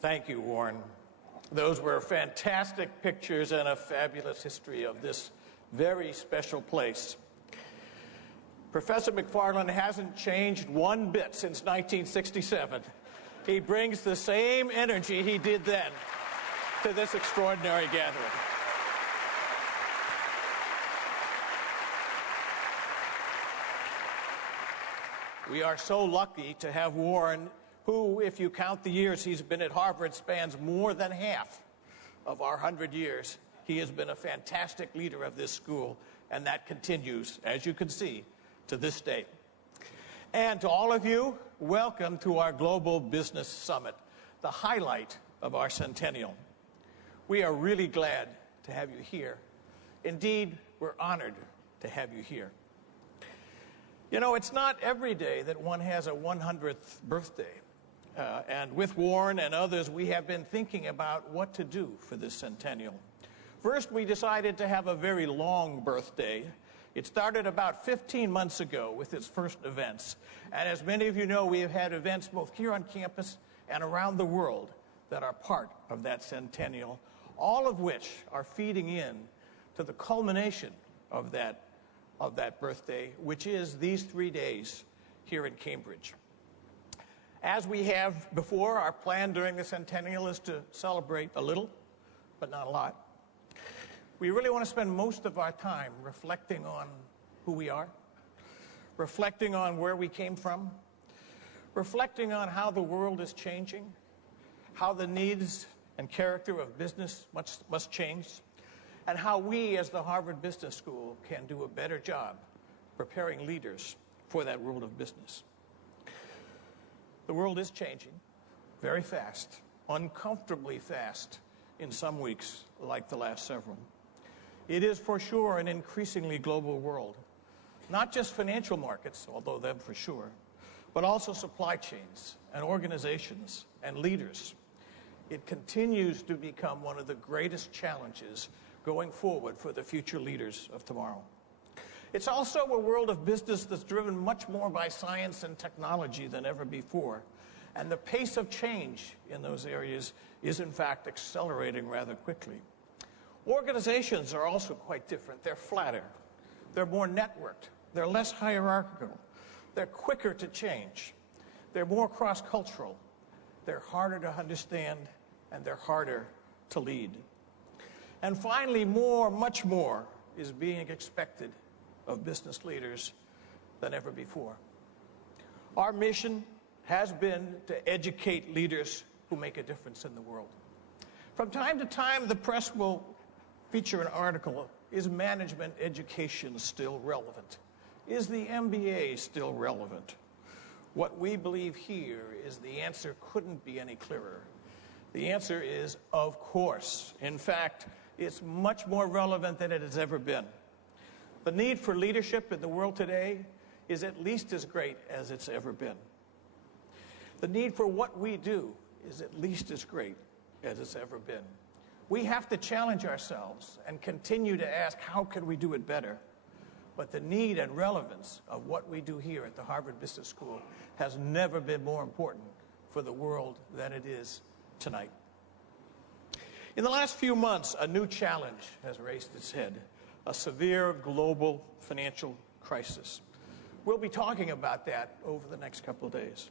Thank you, Warren. Those were fantastic pictures and a fabulous history of this very special place. Professor McFarland hasn't changed one bit since 1967. He brings the same energy he did then to this extraordinary gathering. We are so lucky to have Warren, who, if you count the years he's been at Harvard, spans more than half of our 100 years. He has been a fantastic leader of this school, and that continues, as you can see, to this day. And to all of you, welcome to our Global Business Summit, the highlight of our centennial. We are really glad to have you here. Indeed, we're honored to have you here. You know, it's not every day that one has a 100th birthday. And with Warren and others, we have been thinking about what to do for this centennial. First, we decided to have a very long birthday. It started about 15 months ago with its first events. And as many of you know, we have had events both here on campus and around the world that are part of that centennial, all of which are feeding in to the culmination of that birthday, which is these 3 days here in Cambridge. As we have before, our plan during the centennial is to celebrate a little, but not a lot. We really want to spend most of our time reflecting on who we are, reflecting on where we came from, reflecting on how the world is changing, how the needs and character of business must change, and how we as the Harvard Business School can do a better job preparing leaders for that world of business. The world is changing very fast, uncomfortably fast in some weeks like the last several. It is for sure an increasingly global world, not just financial markets, although them for sure, but also supply chains and organizations and leaders. It continues to become one of the greatest challenges going forward for the future leaders of tomorrow. It's also a world of business that's driven much more by science and technology than ever before. And the pace of change in those areas is, in fact, accelerating rather quickly. Organizations are also quite different. They're flatter. They're more networked. They're less hierarchical. They're quicker to change. They're more cross-cultural. They're harder to understand, and they're harder to lead. And finally, much more, is being expected of business leaders than ever before. Our mission has been to educate leaders who make a difference in the world. From time to time, the press will feature an article, is management education still relevant? Is the MBA still relevant? What we believe here is the answer couldn't be any clearer. The answer is, of course. In fact, it's much more relevant than it has ever been. The need for leadership in the world today is at least as great as it's ever been. The need for what we do is at least as great as it's ever been. We have to challenge ourselves and continue to ask, how can we do it better? But the need and relevance of what we do here at the Harvard Business School has never been more important for the world than it is tonight. In the last few months, a new challenge has raised its head, a severe global financial crisis. We'll be talking about that over the next couple of days.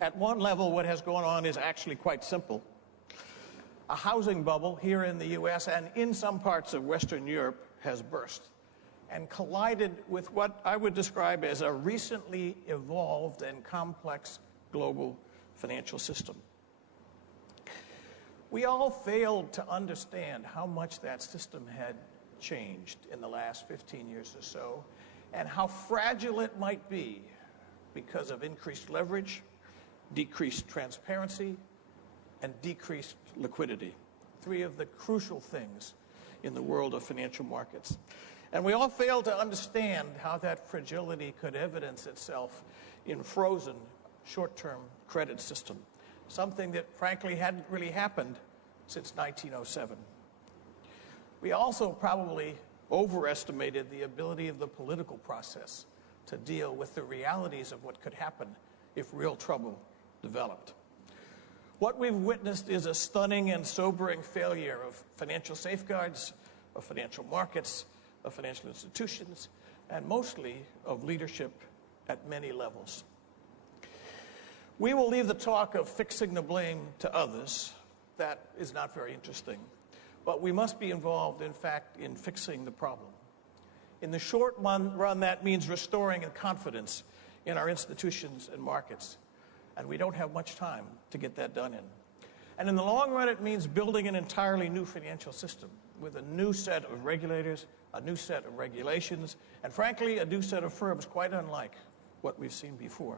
At one level, what has gone on is actually quite simple. A housing bubble here in the U.S. and in some parts of Western Europe has burst and collided with what I would describe as a recently evolved and complex global financial system. We all failed to understand how much that system had changed in the last 15 years or so, and how fragile it might be because of increased leverage, decreased transparency, and decreased liquidity. Three of the crucial things in the world of financial markets. And we all failed to understand how that fragility could evidence itself in frozen short-term credit system, something that frankly hadn't really happened since 1907. We also probably overestimated the ability of the political process to deal with the realities of what could happen if real trouble developed. What we've witnessed is a stunning and sobering failure of financial safeguards, of financial markets, of financial institutions, and mostly of leadership at many levels. We will leave the talk of fixing the blame to others. That is not very interesting. But we must be involved, in fact, in fixing the problem. In the short run, that means restoring confidence in our institutions and markets. And we don't have much time to get that done in. And in the long run, it means building an entirely new financial system with a new set of regulators, a new set of regulations, and frankly, a new set of firms quite unlike what we've seen before.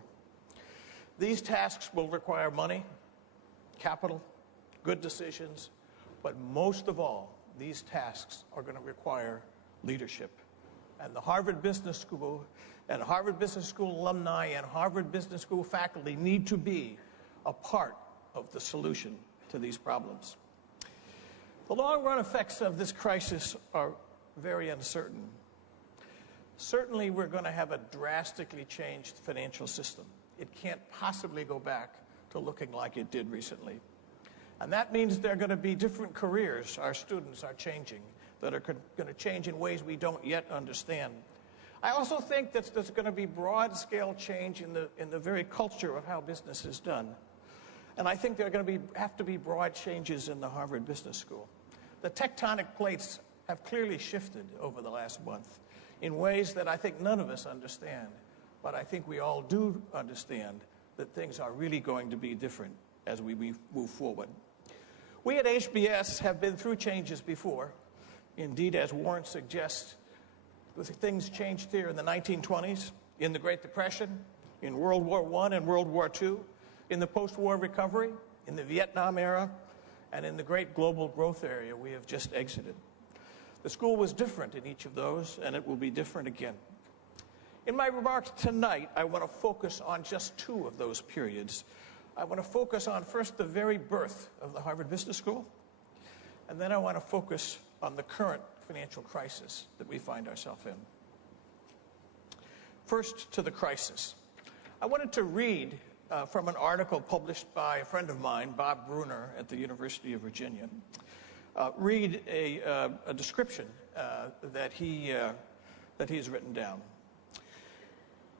These tasks will require money, capital, good decisions, but most of all, these tasks are going to require leadership. And the Harvard Business School and Harvard Business School alumni and Harvard Business School faculty need to be a part of the solution to these problems. The long-run effects of this crisis are very uncertain. Certainly, we're going to have a drastically changed financial system. It can't possibly go back to looking like it did recently. And that means there are going to be different careers our students are changing that are going to change in ways we don't yet understand. I also think that there's going to be broad-scale change in the very culture of how business is done. And I think there are going to have to be broad changes in the Harvard Business School. The tectonic plates have clearly shifted over the last month in ways that I think none of us understand. But I think we all do understand that things are really going to be different as we move forward. We at HBS have been through changes before. Indeed, as Warren suggests, things changed here in the 1920s, in the Great Depression, in World War I and World War II, in the post-war recovery, in the Vietnam era, and in the great global growth area we have just exited. The school was different in each of those, and it will be different again. In my remarks tonight, I want to focus on just two of those periods. I want to focus on first the very birth of the Harvard Business School, and then I want to focus on the current financial crisis that we find ourselves in. First, to the crisis. I wanted to read from an article published by a friend of mine, Bob Bruner, at the University of Virginia. Read a description that he's written down.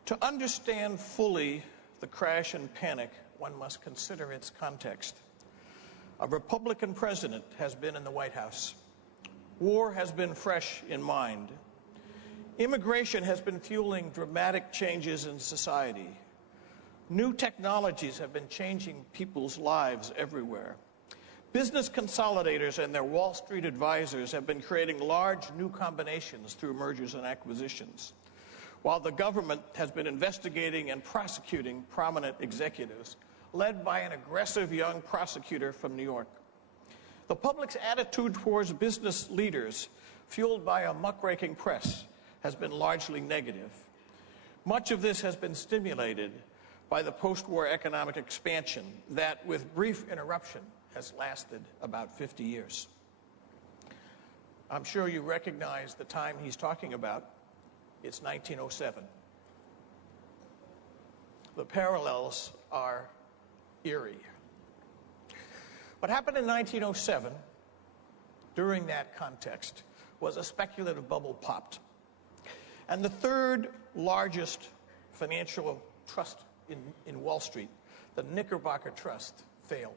To understand fully the crash and panic, one must consider its context. A Republican president has been in the White House. War has been fresh in mind. Immigration has been fueling dramatic changes in society. New technologies have been changing people's lives everywhere. Business consolidators and their Wall Street advisors have been creating large new combinations through mergers and acquisitions, while the government has been investigating and prosecuting prominent executives, led by an aggressive young prosecutor from New York. The public's attitude towards business leaders, fueled by a muckraking press, has been largely negative. Much of this has been stimulated by the post-war economic expansion that, with brief interruption, has lasted about 50 years. I'm sure you recognize the time he's talking about. It's 1907. The parallels are eerie. What happened in 1907, during that context, was a speculative bubble popped. And the third largest financial trust in Wall Street, the Knickerbocker Trust, failed.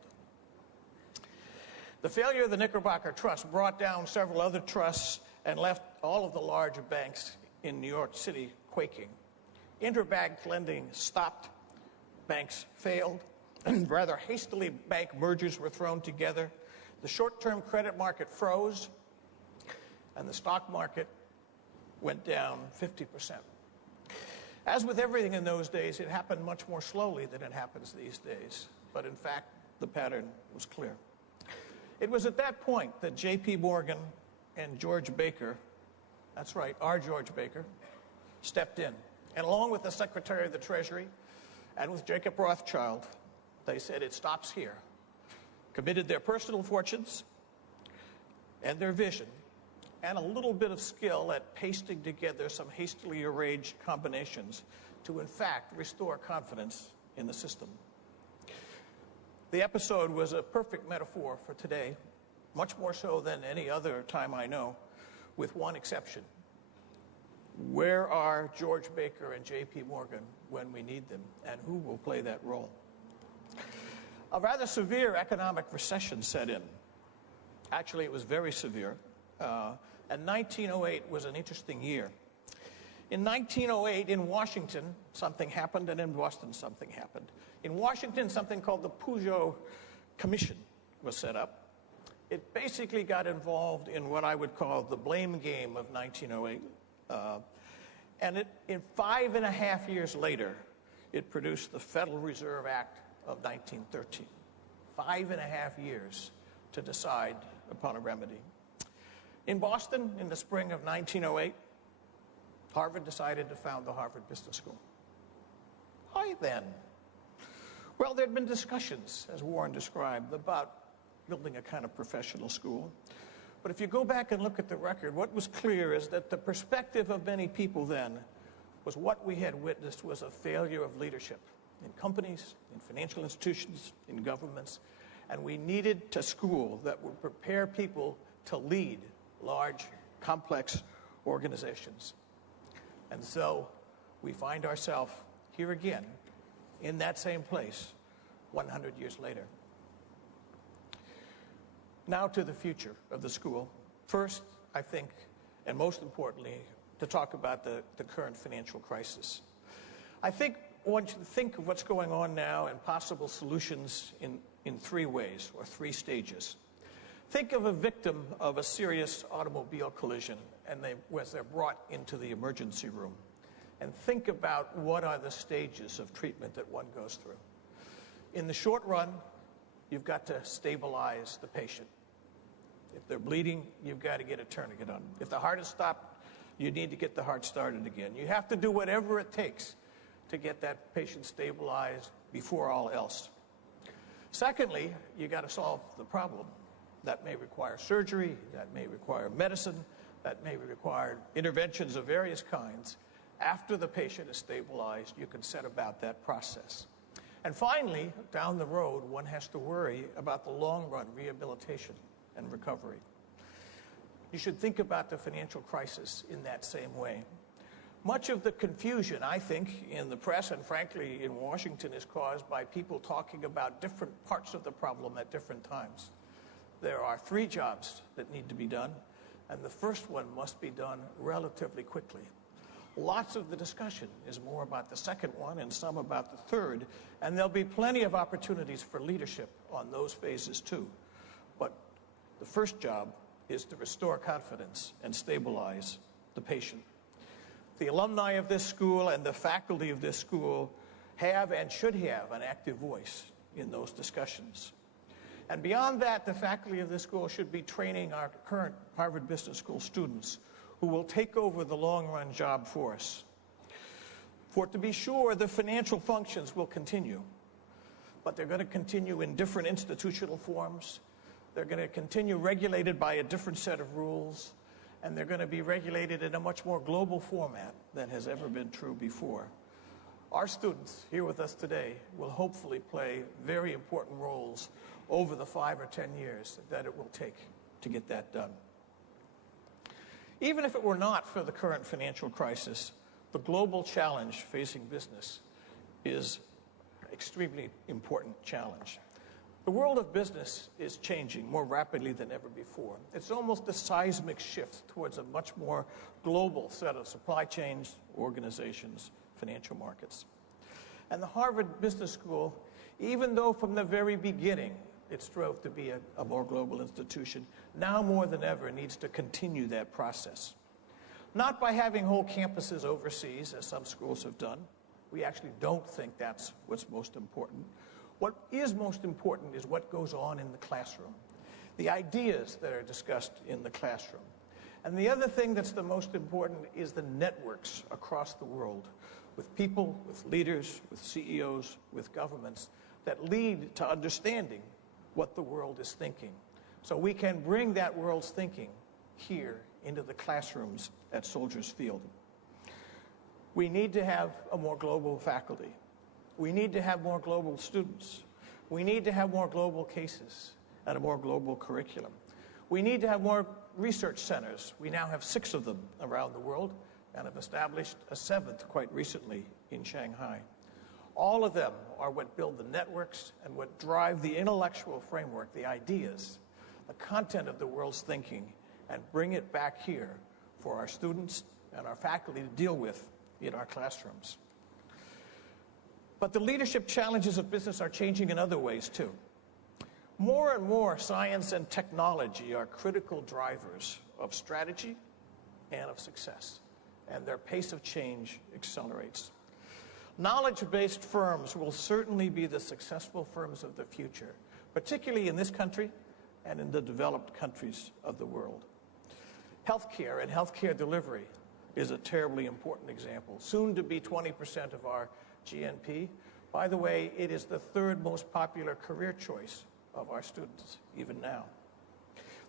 The failure of the Knickerbocker Trust brought down several other trusts and left all of the larger banks in New York City quaking. Interbank lending stopped, banks failed, and rather hastily bank mergers were thrown together. The short-term credit market froze, and the stock market went down 50%. As with everything in those days, it happened much more slowly than it happens these days. But in fact, the pattern was clear. It was at that point that J.P. Morgan and George Baker, that's right, our George Baker, stepped in. And along with the Secretary of the Treasury and with Jacob Rothschild, they said it stops here. Committed their personal fortunes and their vision and a little bit of skill at pasting together some hastily arranged combinations to, in fact, restore confidence in the system. The episode was a perfect metaphor for today, much more so than any other time I know, with one exception. Where are George Baker and J.P. Morgan when we need them, and who will play that role? A rather severe economic recession set in. Actually, it was very severe, and 1908 was an interesting year. In 1908, in Washington, something happened, and in Boston, something happened. In Washington, something called the Peugeot Commission was set up. It basically got involved in what I would call the blame game of 1908. And in 5.5 years later, it produced the Federal Reserve Act of 1913. 5.5 years to decide upon a remedy. In Boston, in the spring of 1908, Harvard decided to found the Harvard Business School. Why then? Well, there had been discussions, as Warren described, about building a kind of professional school. But if you go back and look at the record, what was clear is that the perspective of many people then was what we had witnessed was a failure of leadership in companies, in financial institutions, in governments, and we needed a school that would prepare people to lead large, complex organizations. And so we find ourselves here again in that same place 100 years later. Now to the future of the school. First, I think, and most importantly, to talk about the current financial crisis. I think one should think of what's going on now and possible solutions in three ways, or three stages. Think of a victim of a serious automobile collision and they're brought into the emergency room. And think about what are the stages of treatment that one goes through. In the short run, you've got to stabilize the patient. If they're bleeding, you've got to get a tourniquet on. If the heart has stopped, you need to get the heart started again. You have to do whatever it takes to get that patient stabilized before all else. Secondly, you got to solve the problem. That may require surgery, that may require medicine, that may require interventions of various kinds. After the patient is stabilized, you can set about that process. And finally, down the road, one has to worry about the long-run rehabilitation and recovery. You should think about the financial crisis in that same way. Much of the confusion, I think, in the press and frankly in Washington is caused by people talking about different parts of the problem at different times. There are three jobs that need to be done, and the first one must be done relatively quickly. Lots of the discussion is more about the second one and some about the third, and there'll be plenty of opportunities for leadership on those phases too. But the first job is to restore confidence and stabilize the patient. The alumni of this school and the faculty of this school have and should have an active voice in those discussions. And beyond that, the faculty of this school should be training our current Harvard Business School students who will take over the long-run job for us. For to be sure, the financial functions will continue, but they're going to continue in different institutional forms. They're going to continue regulated by a different set of rules, and they're going to be regulated in a much more global format than has ever been true before. Our students here with us today will hopefully play very important roles over the 5 or 10 years that it will take to get that done. Even if it were not for the current financial crisis, the global challenge facing business is an extremely important challenge. The world of business is changing more rapidly than ever before. It's almost a seismic shift towards a much more global set of supply chains, organizations, financial markets. And the Harvard Business School, even though from the very beginning it strove to be a more global institution, now more than ever needs to continue that process. Not by having whole campuses overseas, as some schools have done. We actually don't think that's what's most important. What is most important is what goes on in the classroom, the ideas that are discussed in the classroom. And the other thing that's the most important is the networks across the world with people, with leaders, with CEOs, with governments that lead to understanding what the world is thinking. So we can bring that world's thinking here into the classrooms at Soldiers Field. We need to have a more global faculty. We need to have more global students. We need to have more global cases and a more global curriculum. We need to have more research centers. We now have 6 of them around the world and have established a 7th quite recently in Shanghai. All of them are what build the networks and what drive the intellectual framework, the ideas, the content of the world's thinking, and bring it back here for our students and our faculty to deal with in our classrooms. But the leadership challenges of business are changing in other ways too. More and more science and technology are critical drivers of strategy and of success, and their pace of change accelerates. Knowledge-based firms will certainly be the successful firms of the future, particularly in this country and in the developed countries of the world. Healthcare and healthcare delivery is a terribly important example, soon to be 20% of our GNP. By the way, it is the 3rd most popular career choice of our students, even now.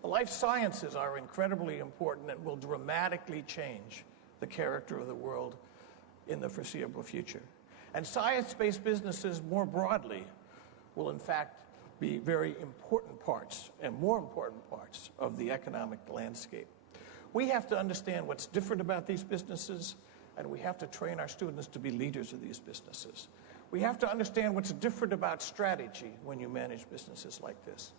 The life sciences are incredibly important and will dramatically change the character of the world in the foreseeable future. And science-based businesses more broadly will in fact be very important parts and more important parts of the economic landscape. We have to understand what's different about these businesses, and we have to train our students to be leaders of these businesses. We have to understand what's different about strategy when you manage businesses like this.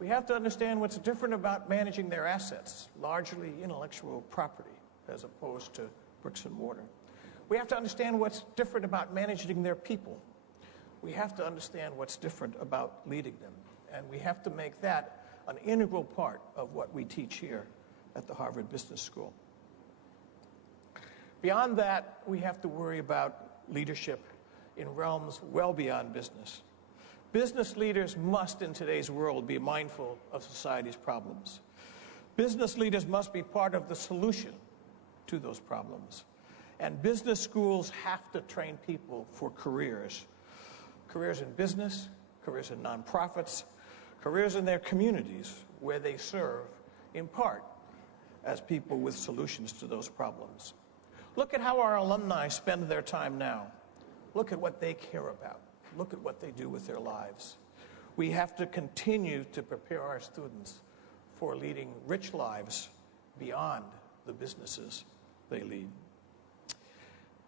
We have to understand what's different about managing their assets, largely intellectual property, as opposed to bricks and mortar. We have to understand what's different about managing their people. We have to understand what's different about leading them. And we have to make that an integral part of what we teach here at the Harvard Business School. Beyond that, we have to worry about leadership in realms well beyond business. Business leaders must, in today's world, be mindful of society's problems. Business leaders must be part of the solution to those problems. And business schools have to train people for careers. Careers in business, careers in nonprofits, careers in their communities where they serve, in part, as people with solutions to those problems. Look at how our alumni spend their time now. Look at what they care about. Look at what they do with their lives. We have to continue to prepare our students for leading rich lives beyond the businesses they lead.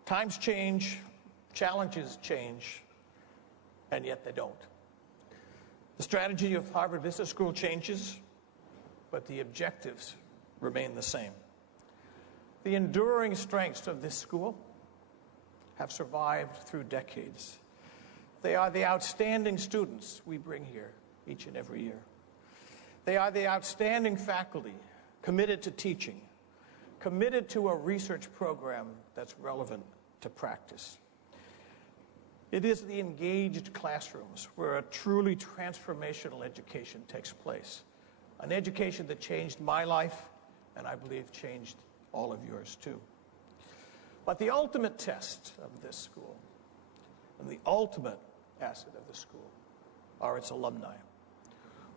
Times change, challenges change, and yet they don't. The strategy of Harvard Business School changes, but the objectives remain the same. The enduring strengths of this school have survived through decades. They are the outstanding students we bring here each and every year. They are the outstanding faculty committed to teaching, committed to a research program that's relevant to practice. It is the engaged classrooms where a truly transformational education takes place, an education that changed my life and I believe changed all of yours too. But the ultimate test of this school and the ultimate asset of the school are its alumni.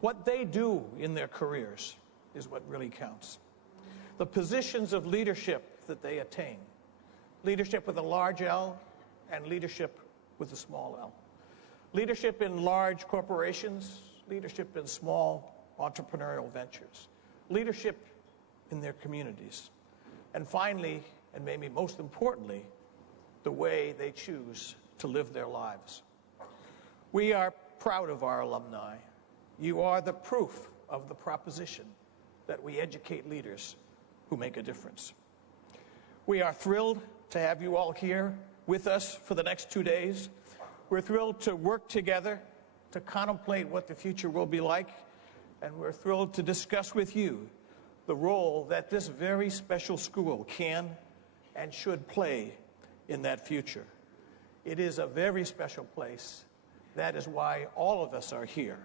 What they do in their careers is what really counts. The positions of leadership that they attain, leadership with a large L and leadership with a small l. Leadership in large corporations, leadership in small entrepreneurial ventures, leadership in their communities, and finally, and maybe most importantly, the way they choose to live their lives. We are proud of our alumni. You are the proof of the proposition that we educate leaders who make a difference. We are thrilled to have you all here with us for the next 2 days. We're thrilled to work together to contemplate what the future will be like, and we're thrilled to discuss with you the role that this very special school can and should play in that future. It is a very special place. That is why all of us are here.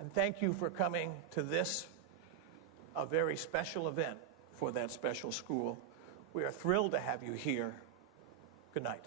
And thank you for coming to this, a very special event for that special school. We are thrilled to have you here. Good night.